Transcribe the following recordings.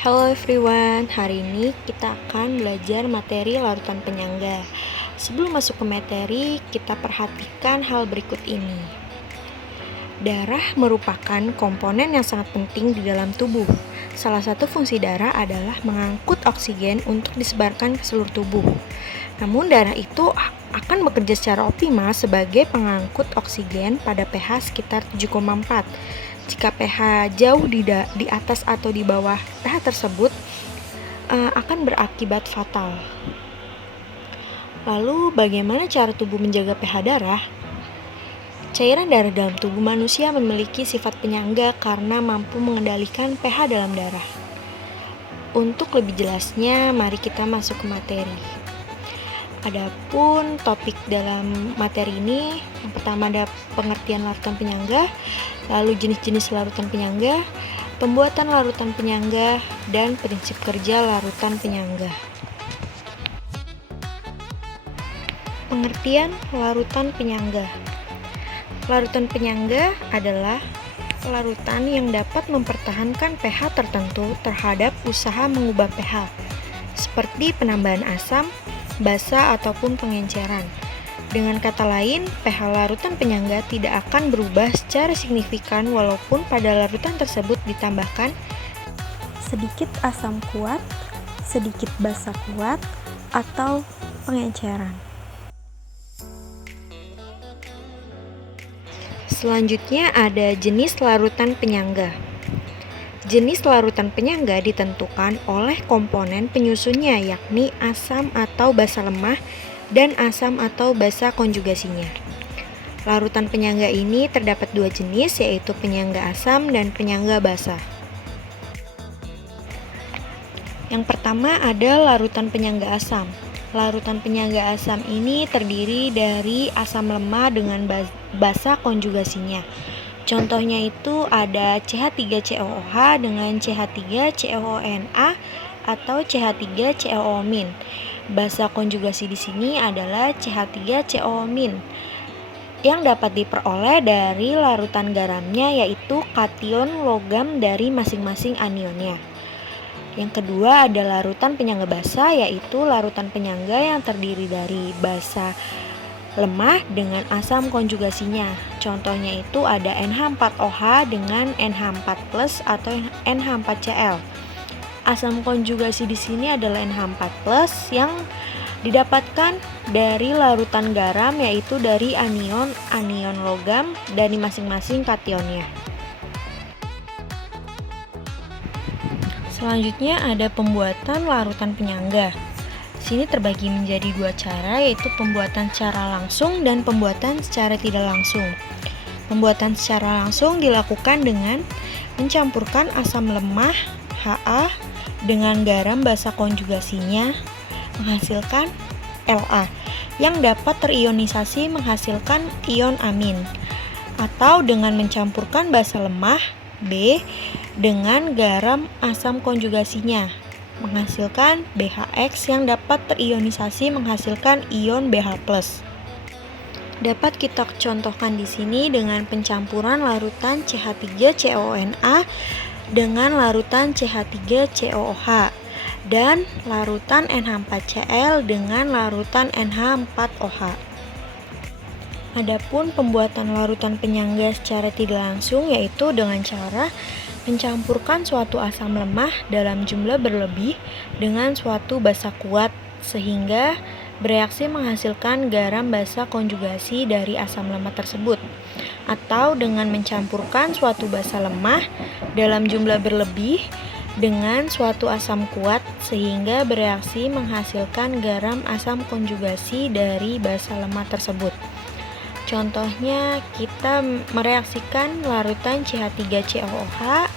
Hello everyone, hari ini kita akan belajar materi larutan penyangga. Sebelum masuk ke materi, kita perhatikan hal berikut ini. Darah merupakan komponen yang sangat penting di dalam tubuh. Salah satu fungsi darah adalah mengangkut oksigen untuk disebarkan ke seluruh tubuh. Namun darah itu akan bekerja secara optimal sebagai pengangkut oksigen pada pH sekitar 7,4. Jika pH jauh di atas atau di bawah pH tersebut akan berakibat fatal. Lalu bagaimana cara tubuh menjaga pH darah? Cairan darah dalam tubuh manusia memiliki sifat penyangga karena mampu mengendalikan pH dalam darah. Untuk lebih jelasnya, mari kita masuk ke materi. Adapun topik dalam materi ini, yang pertama ada pengertian larutan penyangga, lalu jenis-jenis larutan penyangga, pembuatan larutan penyangga, dan prinsip kerja larutan penyangga. Pengertian larutan penyangga. Larutan penyangga adalah larutan yang dapat mempertahankan pH tertentu terhadap usaha mengubah pH, seperti penambahan asam, basa, ataupun pengenceran. Dengan kata lain, pH larutan penyangga tidak akan berubah secara signifikan walaupun pada larutan tersebut ditambahkan sedikit asam kuat, sedikit basa kuat, atau pengenceran. Selanjutnya ada jenis larutan penyangga. Jenis larutan penyangga ditentukan oleh komponen penyusunnya, yakni asam atau basa lemah dan asam atau basa konjugasinya. Larutan penyangga ini terdapat dua jenis, yaitu penyangga asam dan penyangga basa. Yang pertama ada larutan penyangga asam. Larutan penyangga asam ini terdiri dari asam lemah dengan basa konjugasinya. Contohnya itu ada CH3COOH dengan CH3COONA atau CH3COO-. Basa konjugasi di sini adalah CH3COO- yang dapat diperoleh dari larutan garamnya, yaitu kation logam dari masing-masing anionnya. Yang kedua ada larutan penyangga basa, yaitu larutan penyangga yang terdiri dari basa lemah dengan asam konjugasinya. Contohnya itu ada NH4OH dengan NH4+ atau NH4Cl. Asam konjugasi di sini adalah NH4+ yang didapatkan dari larutan garam, yaitu dari anion logam dari masing-masing kationnya. Selanjutnya ada pembuatan larutan penyangga. Sini terbagi menjadi dua cara, yaitu pembuatan secara langsung dan pembuatan secara tidak langsung. Pembuatan secara langsung dilakukan dengan mencampurkan asam lemah Ha dengan garam basa konjugasinya menghasilkan La yang dapat terionisasi menghasilkan ion amin, atau dengan mencampurkan basa lemah B dengan garam asam konjugasinya menghasilkan BHX yang dapat terionisasi menghasilkan ion BH+. Dapat kita contohkan di sini dengan pencampuran larutan CH3COONA dengan larutan CH3COOH dan larutan NH4Cl dengan larutan NH4OH. Adapun pembuatan larutan penyangga secara tidak langsung yaitu dengan cara mencampurkan suatu asam lemah dalam jumlah berlebih dengan suatu basa kuat sehingga bereaksi menghasilkan garam basa konjugasi dari asam lemah tersebut, atau dengan mencampurkan suatu basa lemah dalam jumlah berlebih dengan suatu asam kuat sehingga bereaksi menghasilkan garam asam konjugasi dari basa lemah tersebut. Contohnya kita mereaksikan larutan CH3COOH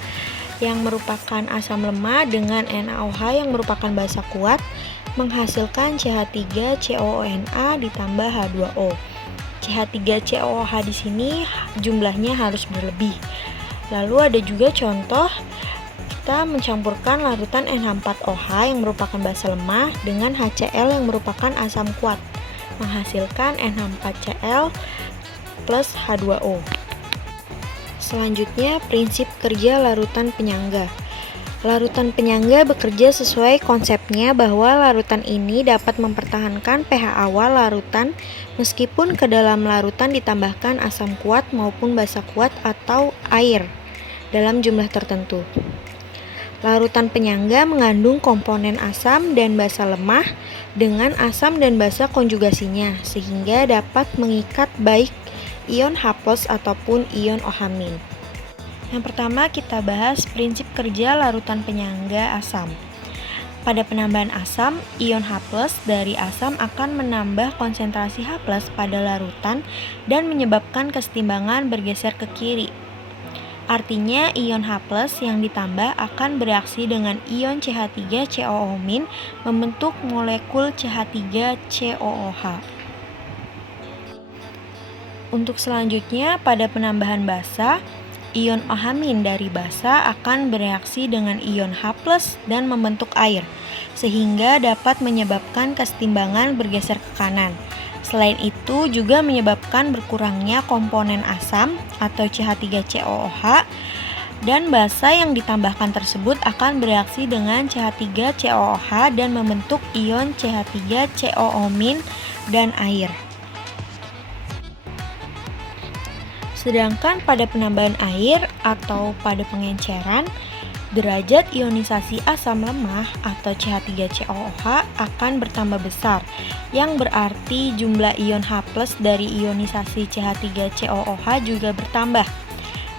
yang merupakan asam lemah dengan NaOH yang merupakan basa kuat menghasilkan CH3COONA ditambah H2O. CH3COOH di sini jumlahnya harus berlebih. Lalu ada juga contoh kita mencampurkan larutan NH4OH yang merupakan basa lemah dengan HCl yang merupakan asam kuat menghasilkan NH4Cl plus H2O. Selanjutnya, prinsip kerja larutan penyangga. Larutan penyangga bekerja sesuai konsepnya bahwa larutan ini dapat mempertahankan pH awal larutan meskipun ke dalam larutan ditambahkan asam kuat maupun basa kuat atau air dalam jumlah tertentu. Larutan penyangga mengandung komponen asam dan basa lemah dengan asam dan basa konjugasinya sehingga dapat mengikat baik ion H+ ataupun ion OH-. Yang pertama kita bahas prinsip kerja larutan penyangga asam. Pada penambahan asam, ion H+ dari asam akan menambah konsentrasi H+ pada larutan dan menyebabkan kesetimbangan bergeser ke kiri. Artinya ion H+ yang ditambah akan bereaksi dengan ion CH3COO- membentuk molekul CH3COOH. Untuk selanjutnya pada penambahan basa, ion OH- dari basa akan bereaksi dengan ion H+ dan membentuk air, sehingga dapat menyebabkan kesetimbangan bergeser ke kanan. Selain itu juga menyebabkan berkurangnya komponen asam atau CH3COOH dan basa yang ditambahkan tersebut akan bereaksi dengan CH3COOH dan membentuk ion CH3COO- dan air. Sedangkan pada penambahan air atau pada pengenceran, derajat ionisasi asam lemah atau CH3COOH akan bertambah besar, yang berarti jumlah ion H+ dari ionisasi CH3COOH juga bertambah.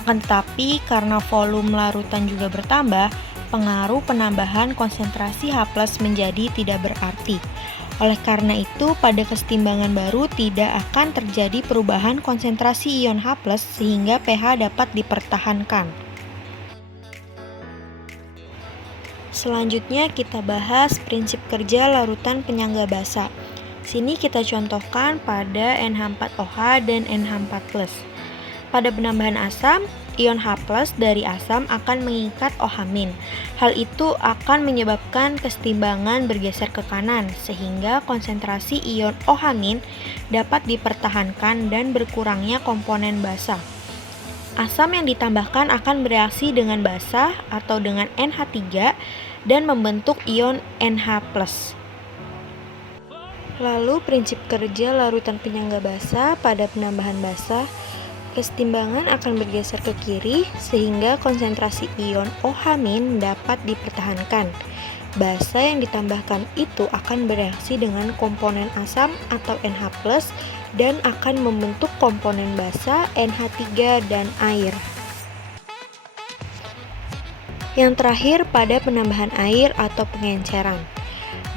Akan tetapi karena volume larutan juga bertambah, pengaruh penambahan konsentrasi H+ menjadi tidak berarti. Oleh karena itu, pada kesetimbangan baru tidak akan terjadi perubahan konsentrasi ion H+ sehingga pH dapat dipertahankan. Selanjutnya kita bahas prinsip kerja larutan penyangga basa. Sini kita contohkan pada NH4OH dan NH4+. Pada penambahan asam, ion H+ dari asam akan mengikat OH-. Hal itu akan menyebabkan kesetimbangan bergeser ke kanan, sehingga konsentrasi ion OH- dapat dipertahankan dan berkurangnya komponen basa. Asam yang ditambahkan akan bereaksi dengan basa atau dengan NH3 dan membentuk ion NH+. Lalu prinsip kerja larutan penyangga basa pada penambahan basa, kesetimbangan akan bergeser ke kiri sehingga konsentrasi ion OH- dapat dipertahankan. Basa yang ditambahkan itu akan bereaksi dengan komponen asam atau NH+ dan akan membentuk komponen basa NH3 dan air. Yang terakhir pada penambahan air atau pengenceran,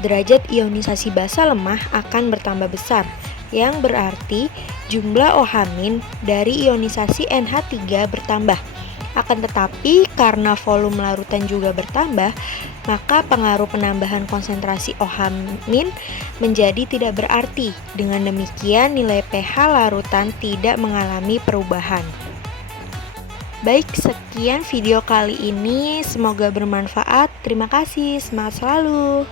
derajat ionisasi basa lemah akan bertambah besar, yang berarti jumlah OH- dari ionisasi NH3 bertambah. Akan tetapi karena volume larutan juga bertambah, maka pengaruh penambahan konsentrasi OH- menjadi tidak berarti. Dengan demikian nilai pH larutan tidak mengalami perubahan. Baik, sekian video kali ini, semoga bermanfaat. Terima kasih, semangat selalu.